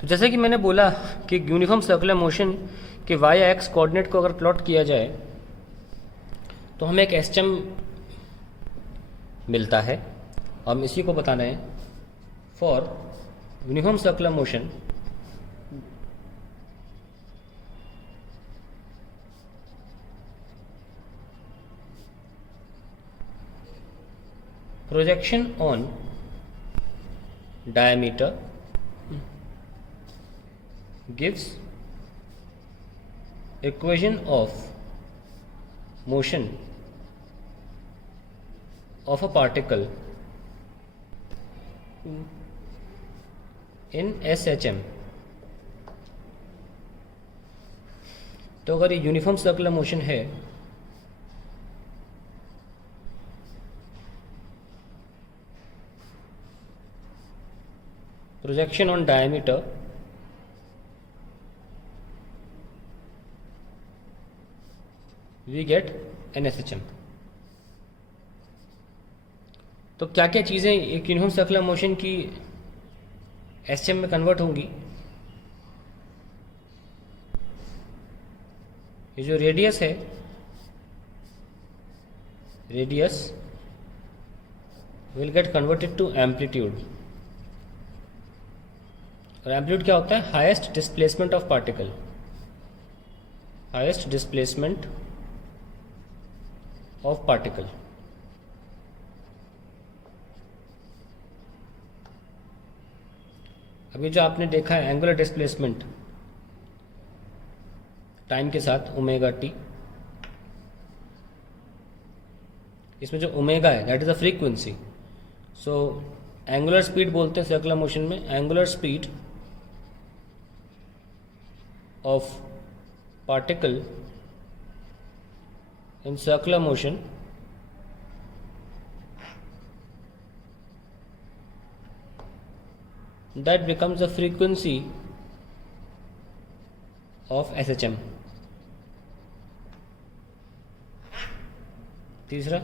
तो जैसे कि मैंने बोला कि यूनिफॉर्म सर्कुलर मोशन के वाई या एक्स कोऑर्डिनेट को अगर प्लॉट किया जाए तो हमें एक एसएचएम मिलता है। हम इसी को बताना है for uniform circular motion projection on diameter gives equation of motion of a particle in SHM। तो अगर ये यूनिफॉर्म सर्कुलर मोशन है projection on diameter we get an SHM। तो क्या क्या चीज़ें एक यूनिफॉर्म सर्कुलर मोशन की एसएचएम में कन्वर्ट होंगी? ये जो रेडियस है, radius will get converted to amplitude. और एम्पलीट्यूड क्या होता है? Highest displacement of particle, highest displacement of particle. अभी जो आपने देखा है एंगुलर डिस्प्लेसमेंट टाइम के साथ ओमेगा टी, इसमें जो ओमेगा है that is a frequency. So angular speed बोलते हैं सर्कुलर मोशन में, angular speed of particle in circular motion that becomes the frequency of SHM। तीसरा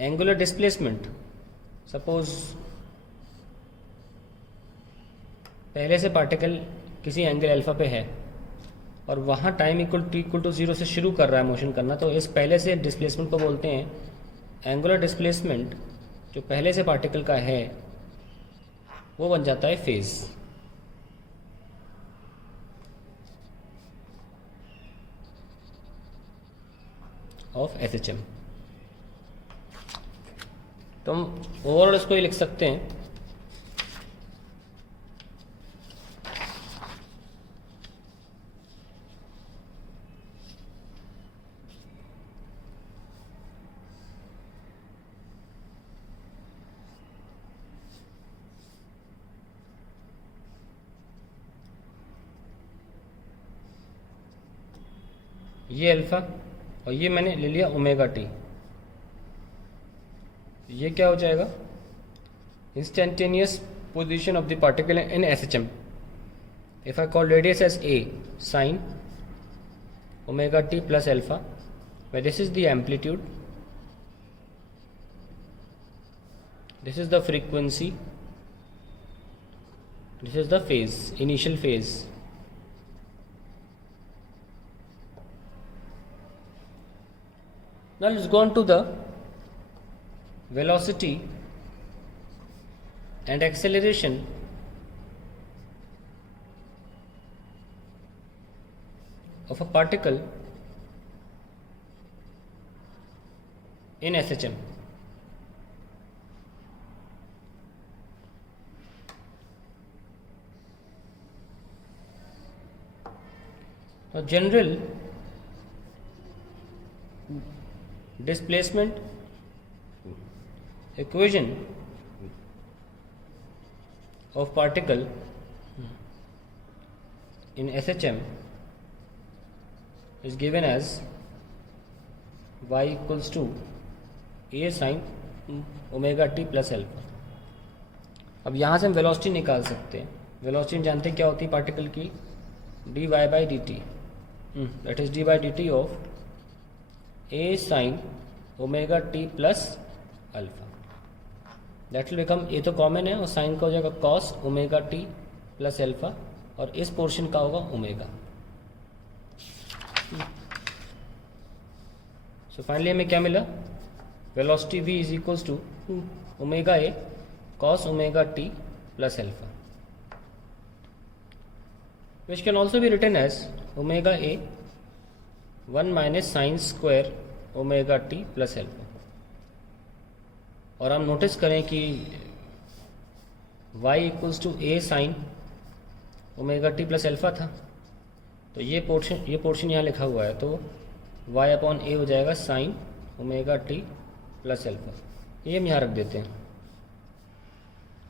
एंगुलर डिस्प्लेसमेंट, सपोज पहले से पार्टिकल किसी एंगल अल्फा पे है और वहाँ टाइम इक्वल टू 0 से शुरू कर रहा है मोशन करना, तो इस पहले से डिस्प्लेसमेंट को बोलते हैं एंगुलर डिस्प्लेसमेंट। जो पहले से पार्टिकल का है वो बन जाता है फेज। Of SHM. तो हम ओवरऑल इसको ये लिख सकते हैं ये अल्फा और ये मैंने ले लिया ओमेगा टी। ये क्या हो जाएगा? Instantaneous position of the particle in SHM. If I call radius as a sine omega t plus alpha, where this is the amplitude, this is the frequency, this is the phase, initial phase। Now let's go on to the velocity and acceleration of a particle in SHM। Now general displacement equation of particle in SHM is given as y equals to a sin omega t plus alpha. अब यहाँ से हम velocity निकाल सकते हैं। Velocity जानते हैं क्या होती है पार्टिकल की? D y by d t, that is d by d t of a sine omega t plus alpha. That will become, a तो कॉमन है और साइन का हो जाएगा cos omega t plus alpha, और इस पोर्शन का होगा ओमेगा। सो फाइनली हमें क्या मिला, velocity v is equals to omega a cos omega t plus alpha, which can also be written as omega a 1 minus sine square omega t plus alpha. और हम notice करें कि y equals to a sine omega t plus alpha था, तो ये portion यहाँ लिखा हुआ है, तो y अपॉन ए हो जाएगा sine omega t plus alpha. ये हम यहाँ रख देते हैं,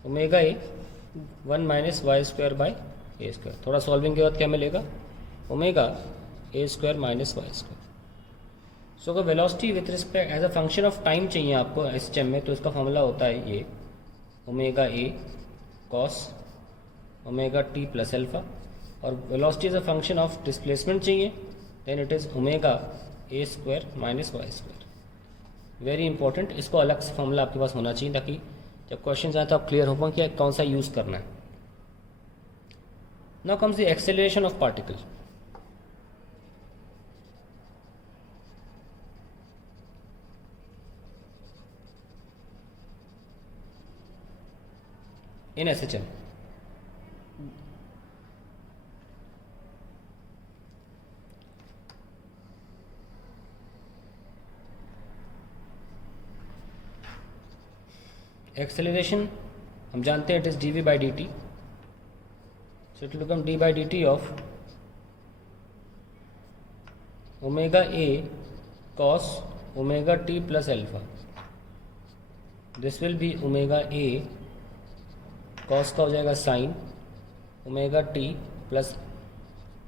omega a 1 minus y square by a square. थोड़ा सॉल्विंग के बाद क्या मिलेगा, omega a square minus y square. So अगर velocity with respect as a function of time चाहिए आपको एसएचएम में, तो इसका फॉर्मूला होता है ये omega a cos omega t plus alpha, और velocity as a function of displacement चाहिए, then it is omega a square minus y square. Very important, इसको अलग से फॉर्मूला आपके पास होना चाहिए ताकि जब क्वेश्चन आए तो आप क्लियर हो पाए कि कौन सा यूज़ करना है। Now comes the acceleration of particle. in SHM. Acceleration हम जानते हैं it is dv by dt, so it will become d by dt of omega a cos omega t plus alpha. This will be omega a cos का हो जाएगा sine omega t plus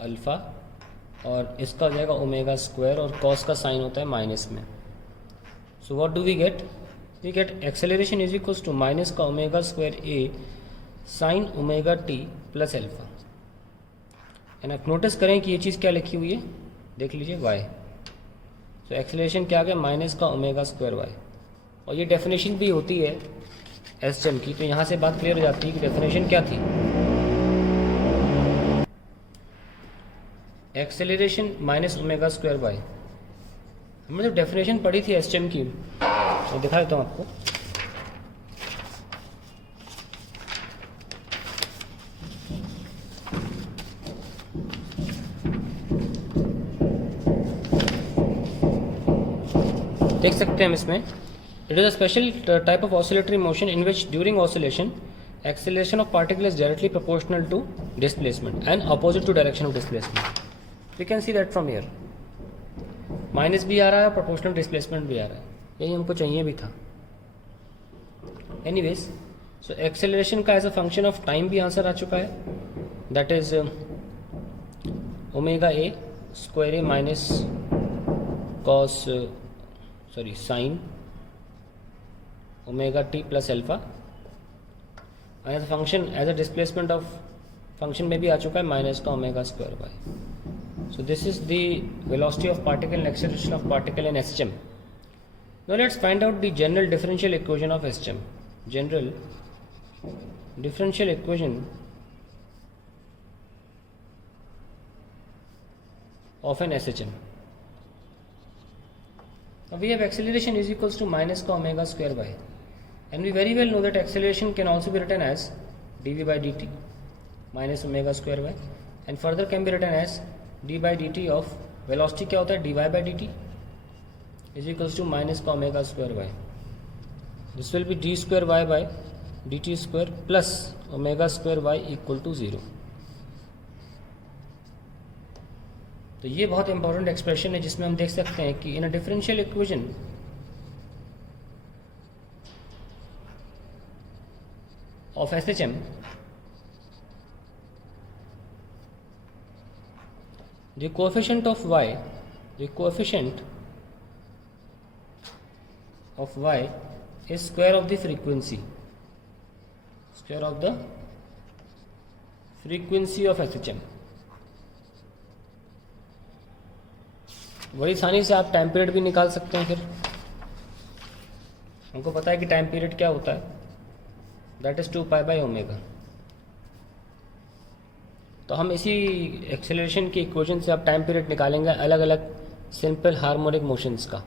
alpha, और इसका हो जाएगा omega square, और cos का sine होता है माइनस में। So what do we get, we get acceleration is equals to minus का omega square a sine omega t plus alpha. And आप नोटिस करें कि ये चीज़ क्या लिखी हुई है, देख लीजिए y। सो एक्सेलरेशन क्या आ गया, माइनस का ओमेगा स्क्वायर y, और ये डेफिनेशन भी होती है एसएचएम की, तो यहाँ से बात क्लियर हो जाती है कि डेफिनेशन क्या थी। Acceleration minus omega square by, हमने जो डेफिनेशन पढ़ी थी एसएचएम की, तो दिखा देता हूँ आपको। देख सकते हैं हम इसमें, it is a special type of oscillatory motion in which during oscillation acceleration of particle is directly proportional to displacement and opposite to direction of displacement. We can see that from here. Minus भी आ रहा है, proportional displacement भी आ रहा है, यही हमको चाहिए भी था। एनीवेज, सो एक्सेलरेशन का as a function of time भी आंसर आ चुका है, that is omega a square a minus cos sine omega t plus alpha, as a function as a displacement of function में भी आ चुका है माइनस का omega square by. So this is the velocity of particle and acceleration of particle in SHM. Now let's find out the general differential equation of SHM. General differential equation of an SHM. Now we have acceleration is equals to minus ka omega square by, and we very well know that acceleration can also be written as dv by dt minus omega square by, and further can be written as d by dt of velocity क्या होता है, dy by dt is equals to minus का omega square y. This will be d square y by dt square plus omega square y equal to 0. तो ये बहुत important expression है जिसमें हम देख सकते हैं कि in a differential equation of SHM the coefficient of y is square of the frequency of SHM. बड़ी आसानी से आप टाइम पीरियड भी निकाल सकते हैं। फिर हमको पता है कि टाइम पीरियड क्या होता है, that is 2 pi by omega. तो हम इसी एक्सेलरेशन की इक्वेशन से अब टाइम पीरियड निकालेंगे अलग अलग सिंपल हार्मोनिक मोशंस का।